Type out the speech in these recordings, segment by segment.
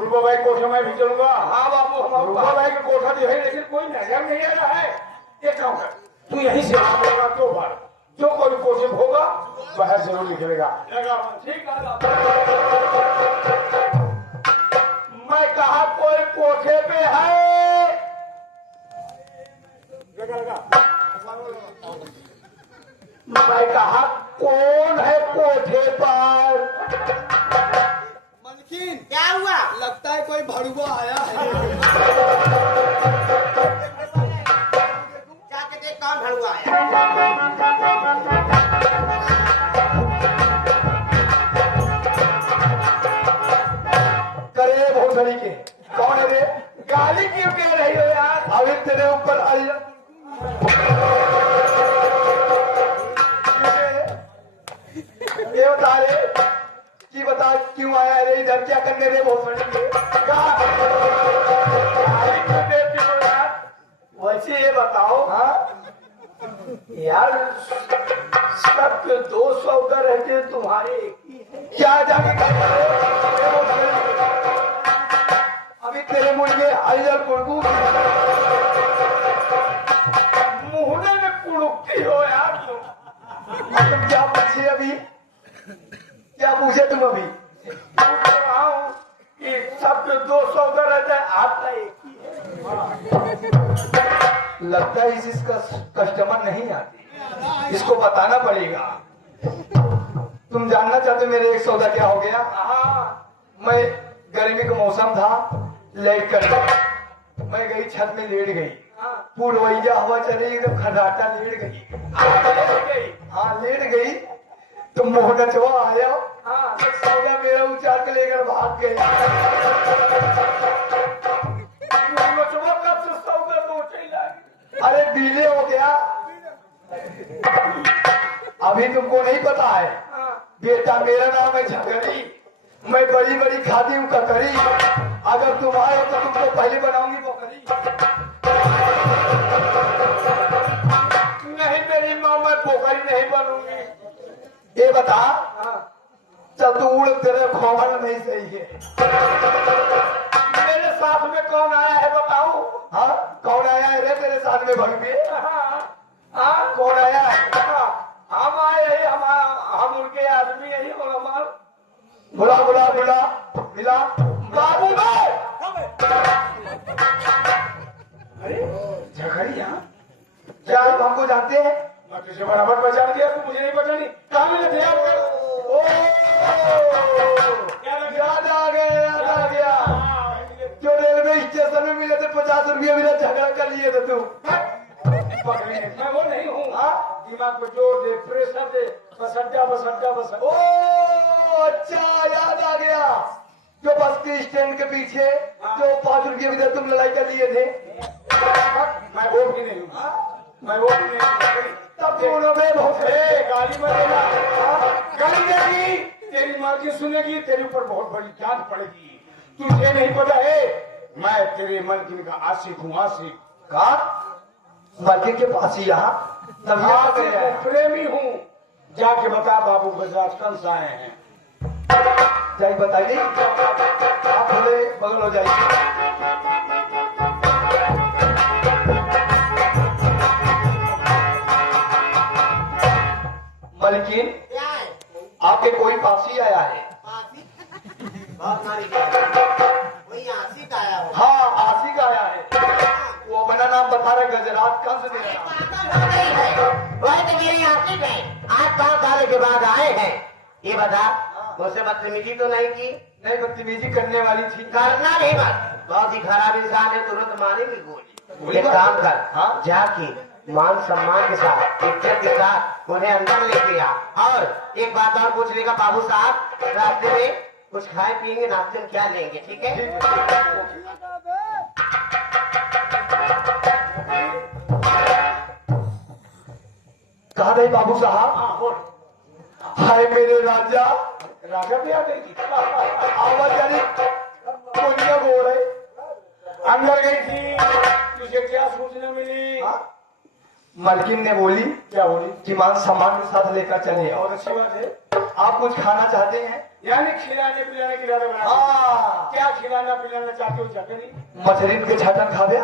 गुरुबा भाई कोठा में भी चलूंगा। हाँ बाबू, गुरुबा भाई का कोठा भी है, लेकिन कोई नजर नहीं आ रहा है। ये काम कर, तू यहीं से आएगा तो बार जो कोई कोशिश होगा बाहर जरूर निकलेगा। ठीक है। मैं कहा कोई कोठे पे है, मैं कहा कौन है कोठे पर। मलकिन क्या हुआ? लगता है कोई भड़ुआ आया है। जाके देख कौन भड़ुआ आया। करे बहुत सही के कौन है रे? गाली क्यों कह रही हो यार? अभी तेरे ऊपर ये बता रे कि बता क्यों आया रे इधर, क्या करने रे? बहुत सही के गाली क्यों देती हो यार? वैसे ये बताओ, हाँ यार सबके 200 उधर रहते तुम्हारे एक ही है, क्या जाके अभी तेरे मुर्गे हरिजल कुड़कू मुहने में कुड़कती हो यार तुम क्या पूछे अभी? क्या पूछे तुम अभी? पूछ रहा हूँ कि सबके 200 उधर रहता है, आपका एक ही है। लगता है इसका कस्टमर नहीं आती, इसको बताना पड़ेगा। तुम जानना चाहते हो मेरे एक सौदा क्या हो गया? मैं गर्मी का मौसम था, लेट कर मैं गई छत में लेट गई, पूर्वैया हवा चली एकदम खर्राटा लेट गई। हाँ लेट गई तो मोहनचवा आया, सौदा मेरा उचार के लेकर भाग गया। मोहनचवा कब से सौदा पहुंचे लगी? अरे डीले हो गया। अभी तुमको नहीं पता है बेटा, मेरा नाम है झगड़ी, मैं बड़ी बड़ी खाती हूँ ककड़ी, अगर तुम आए तो तुमको पहले बनाऊंगी बकरी। नहीं मेरी माँ, मैं पोखरी नहीं बनूंगी। ये बता चल तू उड़, तेरे खोहल नहीं सही है। मेरे साथ में कौन आया है बताओ? हाँ कौन आया है रे तेरे साथ में भगवी? हाँ कौन आया है? हम आए हैं, हम उनके आदमी यही बोला मार। बुला बुला बुला मिला बाबू भाई। अरे झगड़िया क्या आप हमको जानते हैं? मैं तुझे बराबर पहचान दिया, तू मुझे नहीं पहचानी। कहाँ मिले थे आप? याद आ गया, याद आ गया। जो रेलवे स्टेशन में मिले थे, 50 रुपये मिले, झगड़ा कर लिए थे तू। मैं वो नहीं हूँ। दिमाग पे जोर दे, प्रेशर दे, बस अड्डा बस अड्डा बस। ओ अच्छा याद आ गया, जो बस के स्टैंड के पीछे जो 5 रुपये भी तुम लड़ाई कर लिए थे। मैं वो भी नहीं हूँ, मैं वो भी नहीं हूँ। तब दोनों में बहुत गाली बनेगा, गाली देगी, तेरी मर्जी सुनेगी, तेरे ऊपर बहुत बड़ी जांच पड़ेगी। तुझे नहीं पता है मैं तेरे मलकिन का आशिक हूँ, आशिक का। मलकिन के पास ही यहाँ प्रेमी हूँ। जाके बता बाबू गजराज कल से आए हैं। जाइए बताइए, आप थोड़े बगल हो जाइए। मलकिन क्या है? आपके कोई पासी आया है? बहुत नारी वही आशिक आया हो। हाँ आशिक आया है, वो अपना नाम बता रहे गजराज कंस मेरा नाम। वही तो मेरी आशिक है। आज 5 साल के बाद आए हैं। ये बता मुझसे बदतमीजी तो नहीं की? नहीं बदतमीजी करने वाली थी। करना नहीं बस, बहुत ही खराब इंसान है, तुरंत मारेंगे गोली। एक काम कर, हाँ? जाके मान सम्मान के साथ, इज्जत के साथ उन्हें अंदर लेके आ। और एक बात और पूछ लेगा बाबू साहब, रास्ते में कुछ खाए पिएंगे, नाश्ते में क्या लेंगे? ठीक है? कहा गई बाबू साहब? हाय मेरे राजा, राजा भी आ गई थी। आवाज जानी कोनिया बोल रहे अंदर गई थी, तुझे क्या सूचना मिली? मलकिन ने बोली, क्या बोली? कि मान सम्मान के साथ लेकर चले। और अच्छी बात है, आप कुछ खाना चाहते हैं? यानी खिलाने पिलाने की इरादा बना। हाँ, क्या खिलाना पिलाना चाहते हो जकरी? मछली के छाटन खा गया।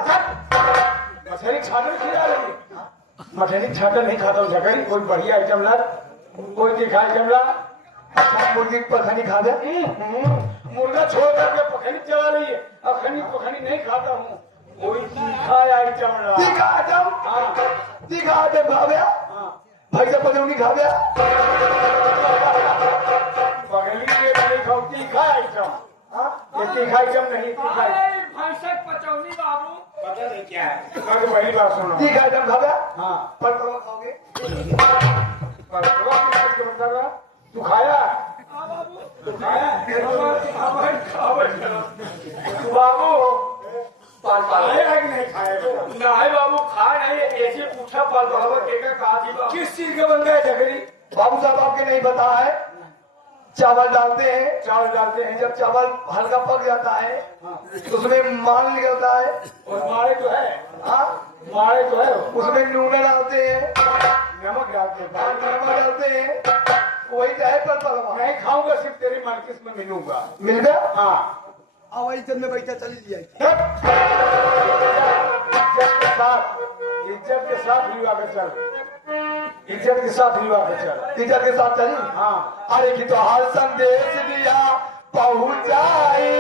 मछली छाटन खिला रही। मछली छाटन नहीं खाता हूँ जकरी। कोई बढ़िया आइटम ला, कोई दिखा आइटम ला। अच्छा, मुर्गी की पखनी खा गया। मुर्गा छोड़ करके पखनी चला रही है। अखनी पखनी नहीं खाता हूँ। कोई तीखा आइटम ला। तीखा आइटम, हाँ तीखा आइटम खा गया। हाँ। भाई साहब पजौनी खा गया। बगली के नहीं खाओ तीखा आइटम। हाँ? ये तीखा आइटम नहीं, तीखा आइटम। भैंसक पचौनी बाबू। पता नहीं क्या है। मैं तो पहली बार सुना। तीखा आइटम खा गया। हाँ। परवल खाओगे? परवल किस चीज का मतलब है? तू खाया? हाँ बाबू। तू खाया? तू बाबू खाया है कि नहीं खाया बेटा? नहीं बाबू खा नहीं, ऐसे पूछा पल बाबा के का कहा थी बाबू। किस चीज का बनता है जकरी? बाबू साहब आपके नहीं पता है, चावल डालते हैं। चावल डालते हैं जब चावल हल्का पक जाता है तो उसमें माल निकलता है। और मारे तो है। हाँ, मारे तो है। उसमें नून डालते हैं, नमक डालते हैं। नमक डालते हैं, वही चाहे पर परवा नहीं खाऊंगा, सिर्फ तेरी मार्केट में मिलूंगा। मिल गया। हाँ। आवाज में बैठा चली लिया। इज्जत के साथ लिवा के चल। इज्जत के साथ लिवा के चल। टीचर के साथ चली। हाँ। अरे कि तो हर संदेश दिया पहुंचाई,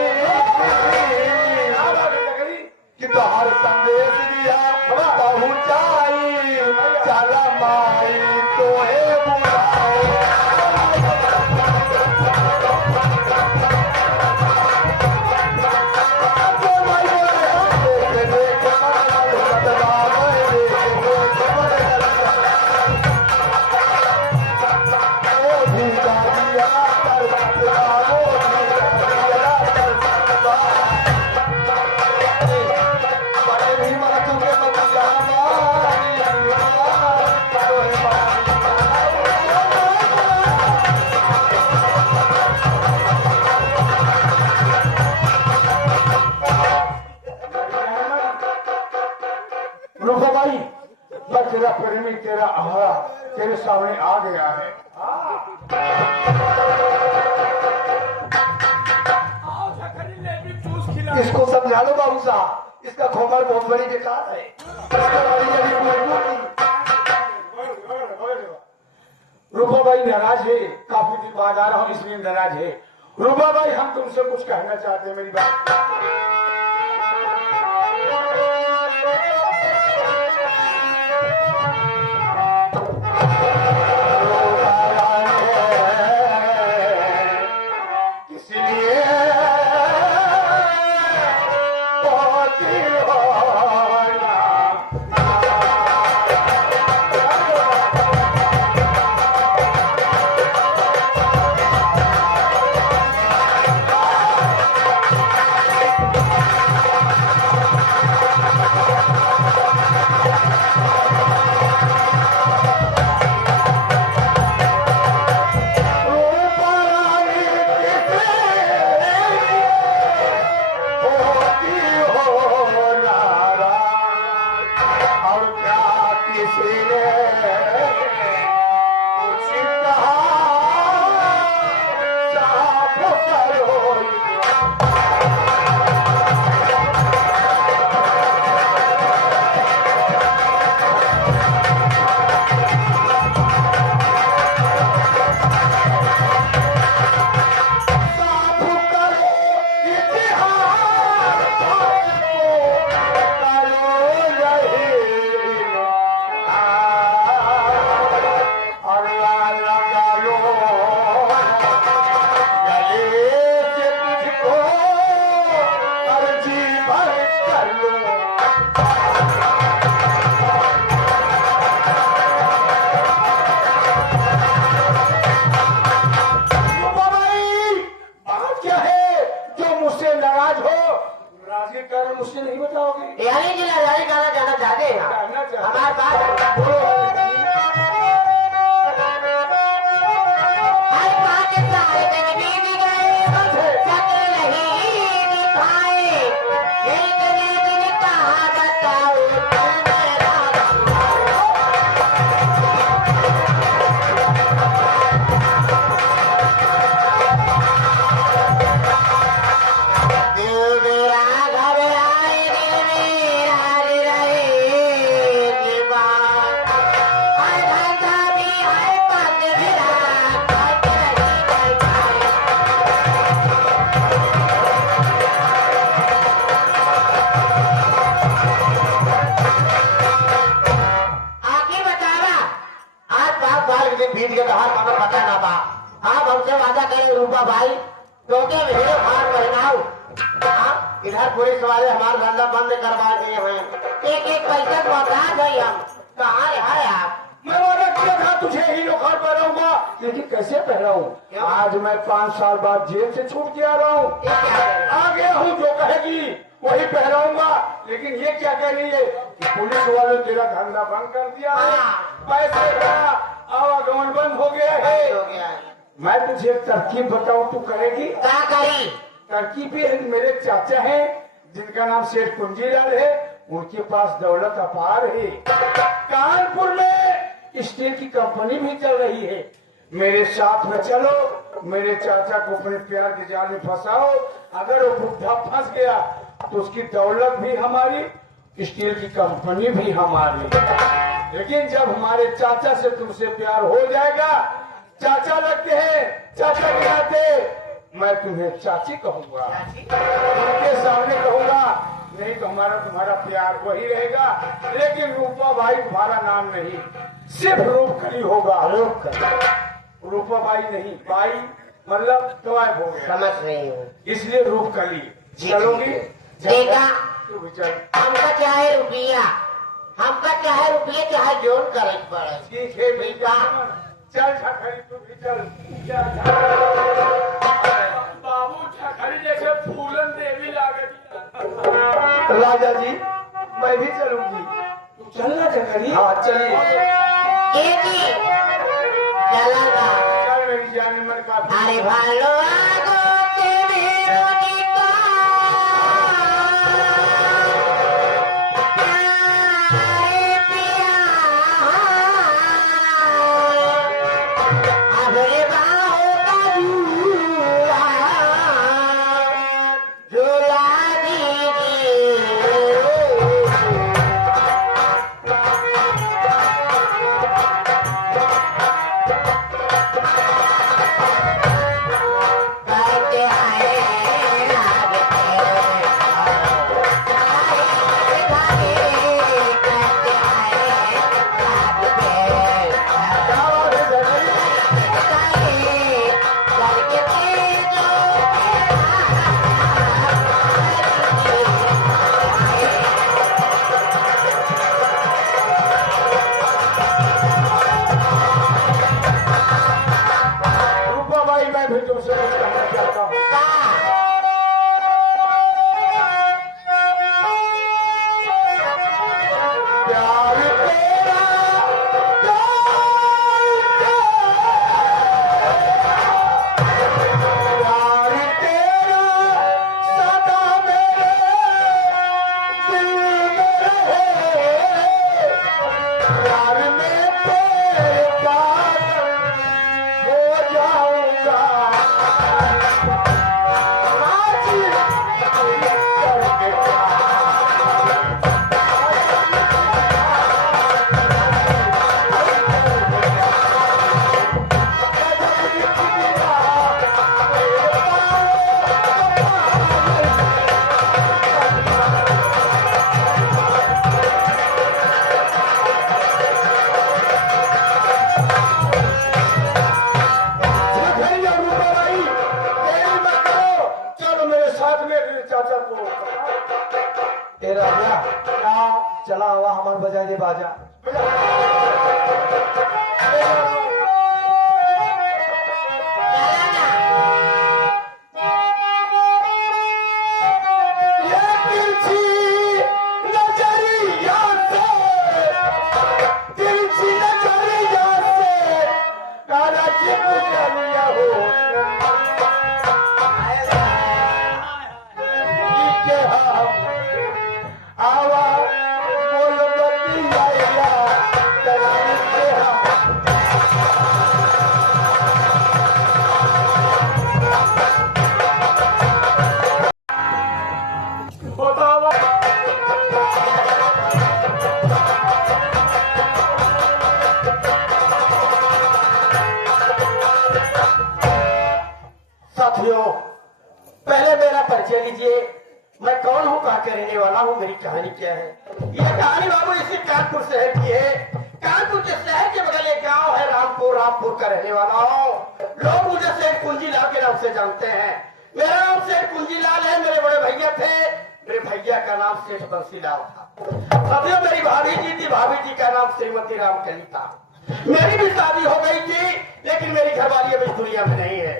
कि तो हर संदेश दिया पहुंचाई, चला माई तो है बुलाओ। रुको भाई, बस तेरा प्रेमी तेरा आहारा तेरे सामने आ गया है। आओ जकरी ले भी जूस खिला। इसको समझा लो बाबू साहब, इसका खोमर बहुत बड़ी बेकार है। इसको बड़ी बड़ी मजबूत रूपा भाई नाराज है, काफी दिन बाद आ रहा हूँ इसलिए नाराज है। रूपा भाई हम तुमसे कुछ कहना चाहते हैं, मेरी बात। इसलिए होती होना। मुझसे नहीं बताओगे? यानी कि लड़ाई करना जाना चाहते हैं जानना चाहते हैं। हमारे पास हर बात सारे दिन बीत गए, चक्र नहीं दिखाए, एक दिन कहा बताओ तुम्हारा। से वादा करे रूपा भाई, टोटे भेड़ो हार पहनाओ। हाँ, इधर पुलिस वाले हमारा धंधा बंद करवा दिए हैं। एक एक पैसा मोहताज है हम। कहाँ रहा है आप? मैं वादा किया था तुझे ही लोखंड पहनाऊंगा, लेकिन कैसे पहनाऊं? आज मैं 5 साल बाद जेल से छूट के आ रहा हूँ। ये क्या करें? आ गया हूँ, जो कहेगी वही पहनाऊंगा। लेकिन ये क्या कह रही है कि पुलिस वालों तेरा धंधा बंद कर दिया है, पैसे का आवागमन बंद हो गया है। हो गया है। मैं तुझे एक तरकीब बताऊं, तू करेगी? क्या करी? तरकीब ये, मेरे चाचा हैं जिनका नाम शेठ कुंजीलाल है, उनके पास दौलत अपार है। कानपुर में स्टील की कंपनी भी चल रही है। मेरे साथ में चलो, मेरे चाचा को अपने प्यार के जाल में फंसाओ। अगर वो बुढ़ा फंस गया तो उसकी दौलत भी हमारी, स्टील की कंपनी भी हमारी। लेकिन जब हमारे चाचा से तुमसे प्यार हो जाएगा, चाचा लगते हैं, चाचा के नाते मैं तुम्हें चाची कहूंगा, उनके सामने कहूंगा। नहीं तो हमारा तुम्हारा प्यार वही रहेगा, लेकिन रूपा भाई तुम्हारा नाम नहीं, सिर्फ रूपकली होगा। रूपा बाई नहीं, बाई मतलब गायब हो गया। समझ रही हूँ। इसलिए रूपकली। जी, चलोगी? देखा, तू भी चल। हमका चाहे रुपया, हमका चाहे रुपये चाहे जोड़ करे पड़े। ठीक है बेटा, चल ठखरी, तू भी चल। बाबू ठखरी जैसे फूलन देवी लागत। राजा जी मैं भी चलूंगी। तू चलना ठखरी। हाँ चलिए। ये जी, चला चल मेरी जान मन का। अरे भालो आगो तेरे रोनिका, प्यारे पिया, अबरे बाहों का झूला, झूला दीजिए। करते आए लागते धागे, करते आए लागते करके तेजो रूपा बाई, मैं भी तुमसे कुछ कहना चाहता हूँ। प्यार तेरा प्यार तेरा सदा मेरे दिल में रहे। प्यार में तेरे पागल हो जाऊंगा। राजी करके चलो मेरे साथ में मेरे चाचा को। तेरा क्या चला हुआ हमारे बजाय दे बाजा। ये तिरछी नजरिया से, तिरछी नजरिया से काला चिप चलिया हो। के हम आवा बोल बतिया तरानी के हम। बतावा साथियों पहले मेरा परिचय लीजिए। मैं कौन हूँ, कहाँ के रहने वाला हूँ, मेरी कहानी क्या है। ये कहानी बाबू इसी कानपुर शहर की है। कानपुर के शहर के बगल एक गांव है रामपुर, रामपुर का रहने वाला हूँ। लोग मुझे सेठ कुंजीलाल के नाम से जानते हैं। मेरा नाम सेठ कुंजीलाल है। मेरे बड़े भैया थे, मेरे भैया का नाम सेठ बंसीलाल था। साथियों, मेरी भाभी जी थी, भाभी जी का नाम श्रीमती रामकली था। मेरी भी शादी हो गई थी, लेकिन मेरी घरवाली अभी दुनिया में नहीं है।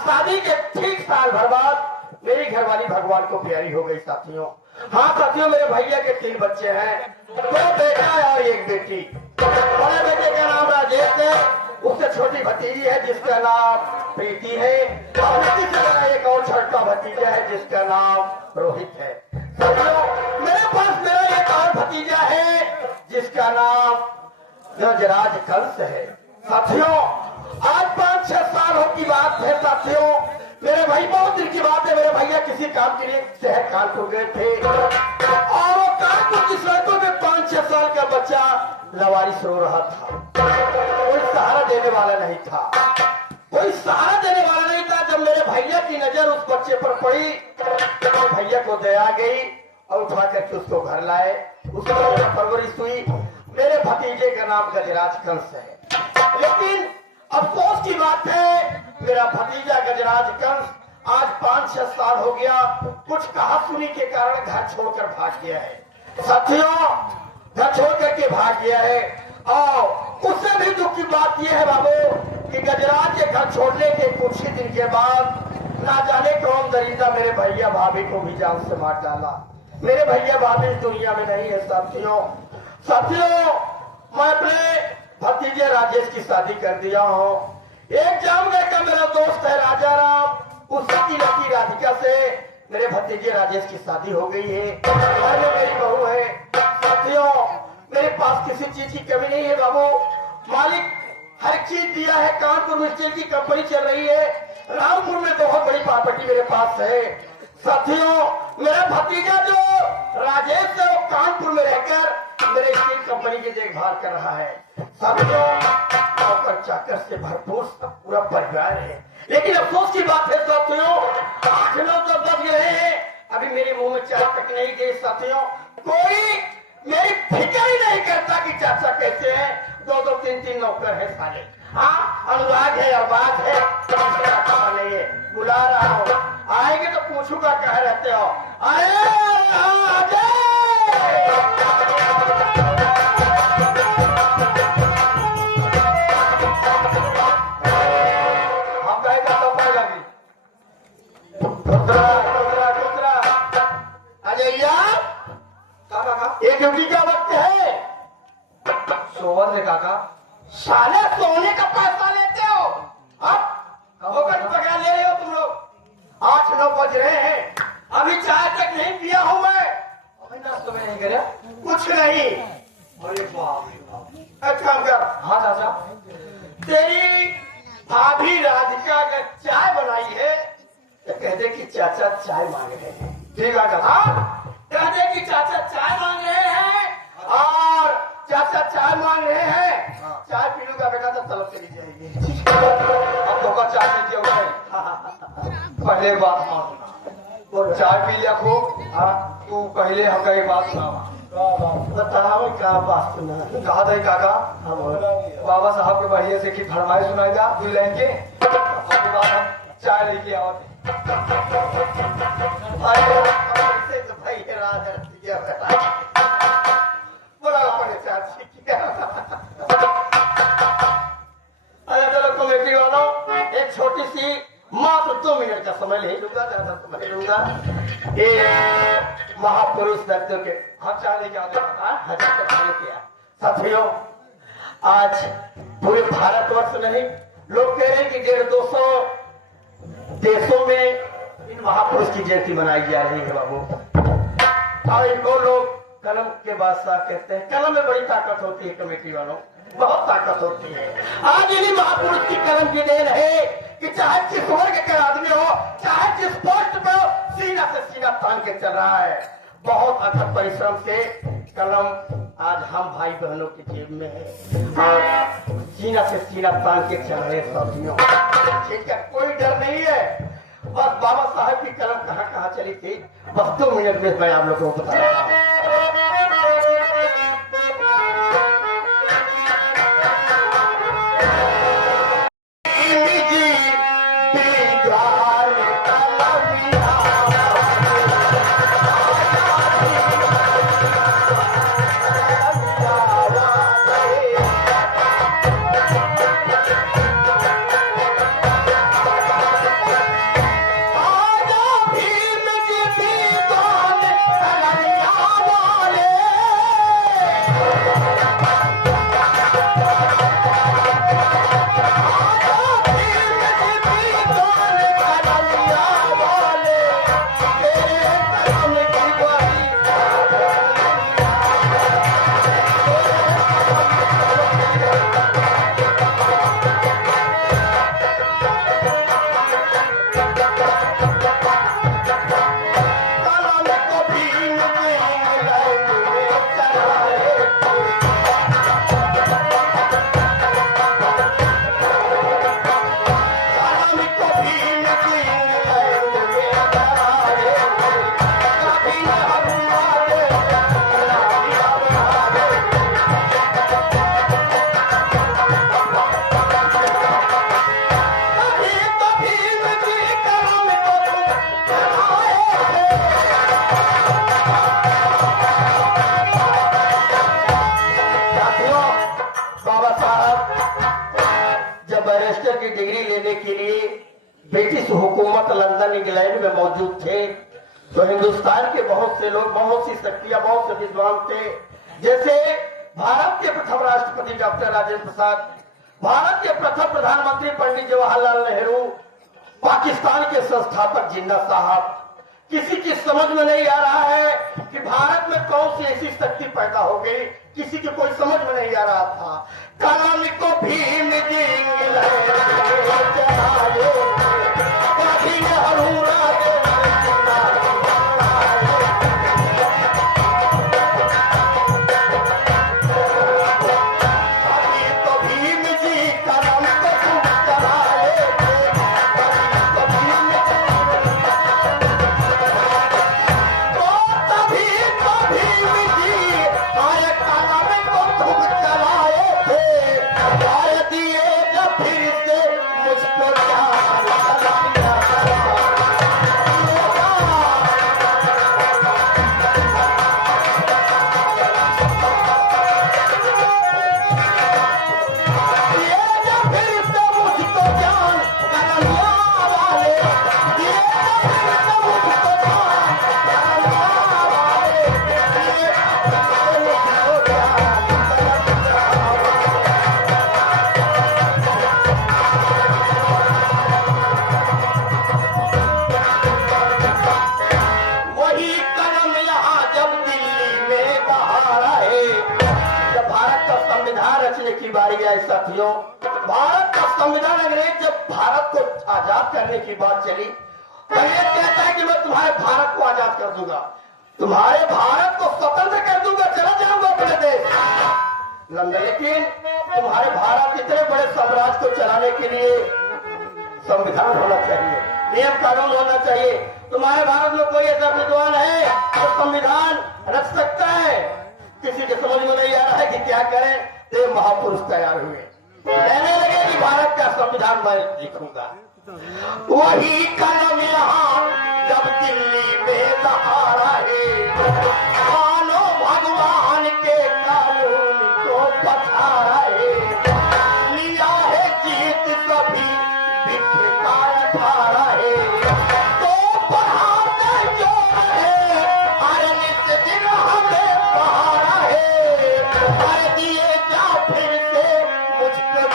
शादी के ठीक साल भर बाद मेरी घरवाली भगवान को प्यारी हो गई। साथियों, हाँ साथियों, मेरे भैया के 3 बच्चे हैं, 2 बेटा है और 1 बेटी। बड़े बेटे का नाम राजेश है, उससे छोटी भतीजी है जिसका नाम प्रीति है, और बेटी से बड़ा एक और छोटा भतीजा है जिसका नाम रोहित है। साथियों, मेरे पास मेरा एक और भतीजा है जिसका नाम गजराज कंस है। साथियों, आज 5-6 सालों की बात है। साथियों, मेरे भाई, बहुत दिन की बात है, मेरे भैया किसी काम के लिए शहर कानपुर गए थे, और वो कानपुर की सड़कों में 5-6 साल का बच्चा लवारिस रो रहा था। कोई सहारा देने वाला नहीं था, कोई सहारा देने वाला नहीं था। जब मेरे भैया की नजर उस बच्चे पर पड़ी, तो मेरे भैया को दया गई और उठा करके उसको घर लाए। उसकी परवरिश हुई। मेरे भतीजे का नाम गजराज कंस है। लेकिन अफसोस की बात है, मेरा भतीजा गजराज कंस आज 5-6 साल हो गया, कुछ कहा सुनी के कारण घर छोड़कर भाग गया है। साथियों, घर छोड़ करके भाग गया है। और उससे भी दुख की बात यह है बाबू कि गजराज के घर छोड़ने के कुछ ही दिन के बाद ना जाने कौन दरिंदा मेरे भैया भाभी को भी जान से मार डाला। मेरे भैया भाभी दुनिया में नहीं है। साथियों, मैं अपने भतीजे राजेश की शादी कर दिया हूँ। एक जामगढ़ का मेरा दोस्त है राजा राम, उसकी लड़की राधिका से मेरे भतीजे राजेश की शादी हो गई है, और ये मेरी बहू है। साथियों, मेरे पास किसी चीज की कमी नहीं है बाबू, मालिक हर चीज दिया है। कानपुर में स्टील की कंपनी चल रही है, रामपुर में बहुत बड़ी प्रॉपर्टी मेरे पास है। साथियों, मेरा भतीजा जो राजेश है वो कानपुर में रहकर मेरे स्टील कंपनी की देखभाल कर रहा है। साथियों, नौकर चाकर से भरपूर पूरा परिवार है। लेकिन अफसोस की बात है साथियों, 8-9 तो बज गए हैं, अभी मेरे मुंह में चाय तक नहीं गई। साथियों, कोई मेरी फिक्र ही नहीं करता कि चाचा कैसे हैं। 2-2, 3-3 नौकर है साले। हाँ, अनुराग है, आवाज है, नहीं है। बुला रहा हूँ, आएंगे तो पूछूंगा कह रहते हो। अरे ड्यूटी का वक्त है। सोवर से काका, साले सोने का पैसा लेते हो, अब होकर पकड़ा ले रहे हो तुम लोग। 8-9 बज रहे हैं, अभी चाय तक नहीं पिया हूं मैं। नाश्ता में नहीं करे? कुछ नहीं। अरे बाप रे बाप। एक काम कर, हाँ चाचा, तेरी भाभी राधिका का चाय बनाई है तो कहते कि चाचा चाय मांग रहे हैं। ठीक है चाचा। हाँ, कहते कि चाचा चाय मांग रहे हैं, और चाचा चाय मांग रहे हैं। चाय पी लूंगा बेटा तो तलब चली जाएगी। अब धोखा चाय पीते हो पहले बात मान, और चाय पी लिया खूब। तू पहले हमका एक बात सुना। बताओ क्या बात सुना? कहा था काका, बाबा साहब के बढ़िया से की फरमाइश सुनाई था 2 लाइन के, उसके बाद हम चाय लेके आओ। चलो कमेटी वालों, एक छोटी सी मात्र 2 मिनट का समय ले लूंगा, ज्यादा समय लूंगा। ये महापुरुष दत्तों के हम चाय लेके आते हैं। साथियों, आज पूरे भारतवर्ष नहीं, लोग कह रहे हैं कि 150-200 देशों में इन महापुरुष की जयंती मनाई जा रही है बाबू। और इनको लोग कलम के बादशाह कहते हैं। कलम में बड़ी ताकत होती है कमेटी वालों, बहुत ताकत होती है। आज इन्हीं महापुरुष की कलम की देन है कि चाहे जिस वर्ग के आदमी हो, चाहे जिस पोस्ट पे हो, सीना से सीना तान के चल रहा है। बहुत अथक परिश्रम से कलम आज हम भाई बहनों की जेब में है, और सीना से सीना तान के चल रहे साथियों। ठीक है, कोई डर नहीं है। बस बाबा साहब की कलम कहाँ कहाँ चली थी, बस 2 मिनट में मैं आप लोगों को बता रहा हूँ। ब्रिटिश हुकूमत लंदन इंग्लैंड में मौजूद थे तो हिंदुस्तान के बहुत से लोग, बहुत सी शक्तियां, बहुत से विद्वान थे। जैसे भारत के प्रथम राष्ट्रपति डॉक्टर राजेंद्र प्रसाद, भारत के प्रथम प्रधानमंत्री पंडित जवाहरलाल नेहरू, पाकिस्तान के संस्थापक जिन्ना साहब। किसी की समझ में नहीं आ रहा है कि भारत में कौन सी ऐसी शक्ति पैदा हो गई, किसी की कोई समझ में नहीं आ रहा था। कलम को भीम जी साथियों, भारत का संविधान अंग्रेज जब भारत को आजाद करने की बात चली, अंग्रेज कहता है कि मैं तुम्हारे भारत को आजाद कर दूंगा, तुम्हारे भारत को स्वतंत्र कर दूंगा, चला जाऊंगा अपने देश लंदन। लेकिन तुम्हारे भारत इतने बड़े साम्राज्य को चलाने के लिए संविधान होना चाहिए, नियम कानून होना चाहिए। तुम्हारे भारत में कोई ऐसा विद्वान है जो संविधान रख सकता है? किसी के समझ में नहीं आ रहा है कि क्या करें। ते महापुरुष तैयार हुए, कहने लगे कि भारत का संविधान मैं लिखूंगा। वही कलम यहाँ जब दिल्ली में सहारा है, मानो भगवान के कानून को पछाड़ा है। लिया है जीत सभी विश्व का अखाड़ा है, तो बढ़ाते जो है हर नित्य दिन हमें पहाड़ा है। हर दिए फिर से मुझको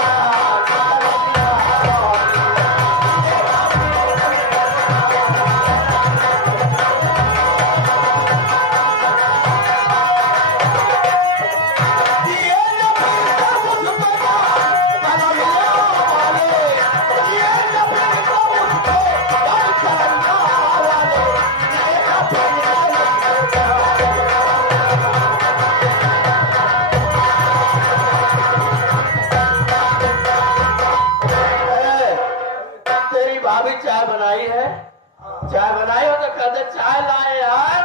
चाय बनाई हो तो कहते चाय लाए यार।